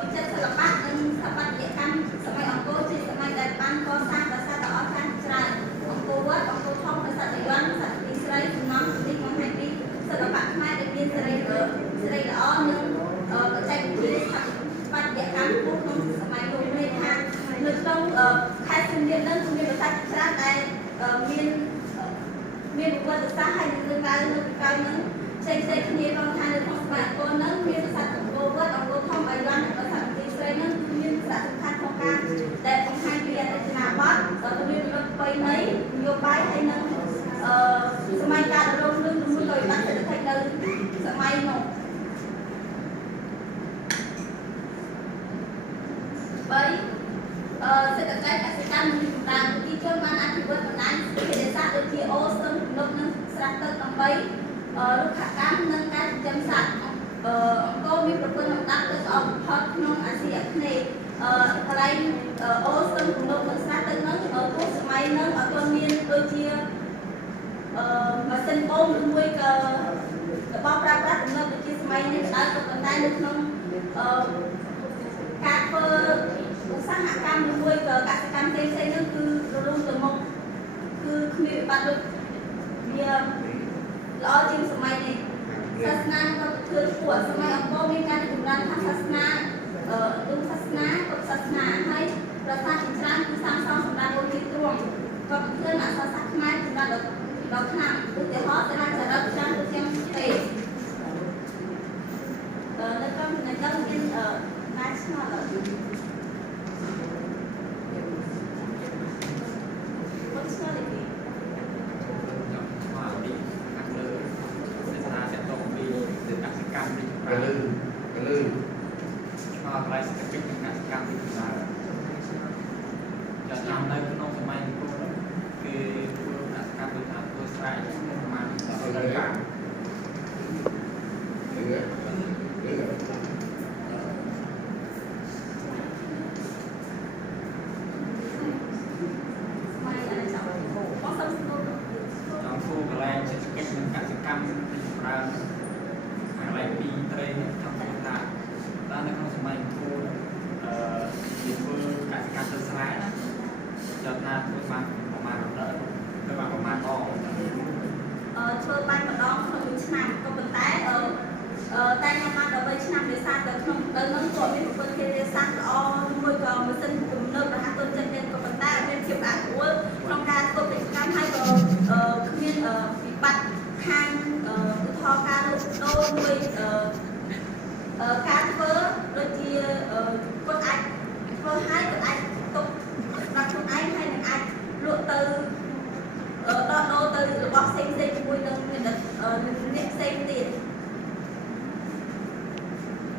វិចិត្រសិល្បៈនិងស្ថាបត្យកម្មសម័យអង្គរជាសម័យដែលបានកសាងប្រាសាទដ៏អស្ចារ្យច្រើនអង្គរវត្តអង្គរធំប្រាសាទបាយ័នប្រាសាទទីស្រីសំណង់នេះបង្ហាញពីសិល្បៈខ្មែរដែលមានសេរីល្អនិងបច្ចេកវិទ្យាស្ថាបត្យកម្មខ្ពស់ក្នុងសម័យនោះនេះថានៅក្នុងខេត្តសៀមរាបនឹងមានប្រាសាទច្រើនដែលមានប្រវត្តិសាស្ត្រហើយនឹងរឿងរ៉ាវនៅពីក្រោយនឹងផ្សេងគ្នាផងថានៅក្នុងសម័យអង្គរនឹងមានប្រាសាទអង្គរវត្តអង្គរធំបាយ័ននិងប្រាសាទទីស្រីនឹងមានសារៈសំខាន់ក្នុងការដែលបង្ហាញពីអតីតកាលបទទំនៀមទម្លាប់ប្រពៃណីនយោបាយហើយនឹងសម័យកាលរងរឿងមួយដោយបានសេដ្ឋកិច្ចនៅសម័យនោះសេដ្ឋកិច្ចកសិកម្មនិងចម្រើនប្រជាជនបានអភិវឌ្ឍបណ្ដាញវិទ្យាសាស្ត្រដូចជាអូស្ទឹងទំនប់និងស្រះទឹកដើម្បីរុក្ខកម្មនិងការចិញ្ចឹមសត្វអង្គរមានប្រព័ន្ធលំដាប់ទឹកល្អបំផុតក្នុងអាស៊ីអាគ្នេយ៍កន្លែងអូស្ទឹងទំនប់និងស្រះទឹកនោះពុះសម័យនោះអត់ទាន់មានដូចជាម៉ាស៊ីនបូមឬមួយក៏របស់ប្រើប្រាស់ទំនើបដូចជាសម័យនេះក៏ដោយក៏ប៉ុន្តែនៅក្នុងការធ្វើឧស្សាហកម្មឬមួយកសិកម្មផ្សេងៗនោះគឺរលូនទៅមុខគឺគ្មានវិបត្តិដូចវាល្អជាងសម័យនេះសាសនាក៏ធ្វើពួកសម័យអង្គរមានការចម្រើនខាងសាសនាទូសាសនាពុទ្ធសាសនាហើយប្រាសាទជាច្រើនគឺសាងសង់សម្រាប់បូជាទ្រង់ក៏ឃើញអក្សរសាស្ត្រខ្មែរចម្រើនដល់ឆ្នាំឧទាហរណ៍សាលាចរិតច្រើនដូចជាទេនៅក្នុងនៅក្នុងមាន national ធ្វើបានម្ដងក្នុងមួយឆ្នាំក៏ប៉ុន្តែតែខ្ញុំបានដល់3ឆ្នាំវាសាស្ត្រទៅក្នុងទៅនឹងក៏មានប្រព័ន្ធធារាសាស្ត្រល្អមួយក៏ម៉ាស៊ីនទំនើបរហ័សទាន់ចិត្តក៏ប៉ុន្តែមានភាពអាក់អួលក្នុងការធ្វើកិច្ចកម្មហើយក៏គ្មានវិបត្តិខាងឧទាហរណ៍ការលុបដូរមួយការធ្វើដូចជាគាត់អាចធ្វើឲ្យគាត់អាចទុកសម្រាប់ខ្លួនឯងហើយនឹងអាចលក់ទៅដល់ដូរទៅរបស់ផ្សេងជាមួយនឹងអ្នកផ្សេងទៀត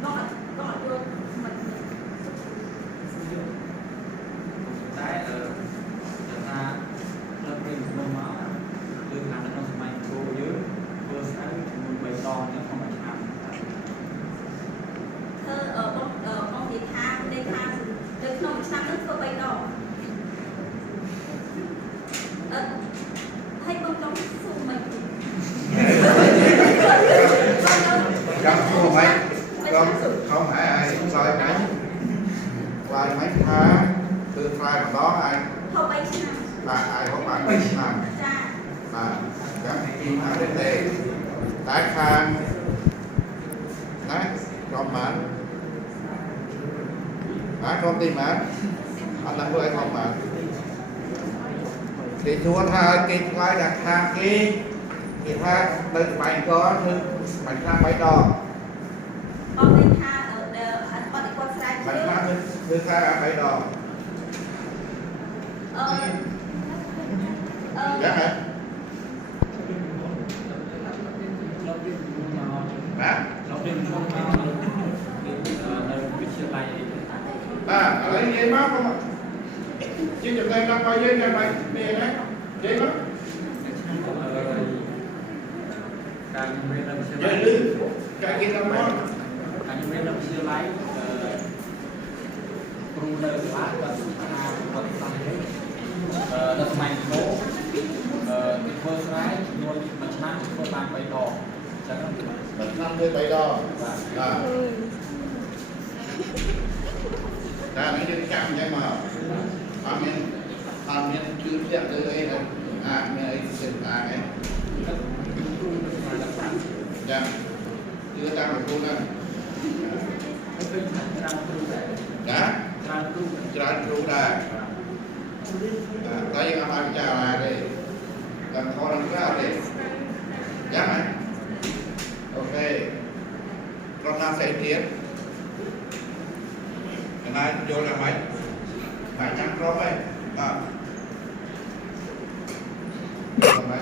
បងអត់យល់មិនតែថាលើកពីមុនមកគឺខាងក្នុងសម័យគោយើងធ្វើស្អីជាមួយ3ដងនេះក្នុងមួយឆ្នាំធ្វើបងនិយាយថានៅក្នុងឆ្នាំនោះធ្វើ3ដងให้បងចង់សួរមិនចង់សួរមិនkhông phải ai soi cái qua mấy tháng từ khai mà đó ai không 3 ឆ្នាំ là ai không phải 3 ឆ្នាំ ចា cácทีมหาได้แต่តែខាងណាក្រុមបានក្រុមទីបានអត់ដឹងធ្វើឲ្យក្រុមបានគេជួនថាគេឆ្លើយថាខាងគេថានៅស្បែកកគឺបាញ់ខាង3ដងបងនិយាយថាអត់គាត់ស្រាវជ្រាវបាញ់ខាងគឺខាង3ដងយ៉ាងហ៎បាទเราเป็นช่วงมาในวิทยาลัยอะไรเย็นมากครับยืนอยู่ในลำไส้เย็นยังไงนี่นะเย็นมั้ยการเรียนวิทยาลัยอย่าลืมการกินน้ำมันการเรียนวิทยาลัยครูเลยว่าก็สุดท้ายก็ต้องเราสมัยโน้เป็นเฟิร์สไลท์โน้ตมันชนะคนบางไปต่อจากนั้นมันทำด้วยใบดอก Ra nó như trăm vậy mà Phạm nhân chưa tiện tới đây này mình ấy tiền ấy dạ chưa tăng được luôn nè đã ra trụ ra tay ông ăn chào là đây làm kho làm cái đây dạ này ok con ta sẽ tiếp cái này vô là máy trắng rốt đây máy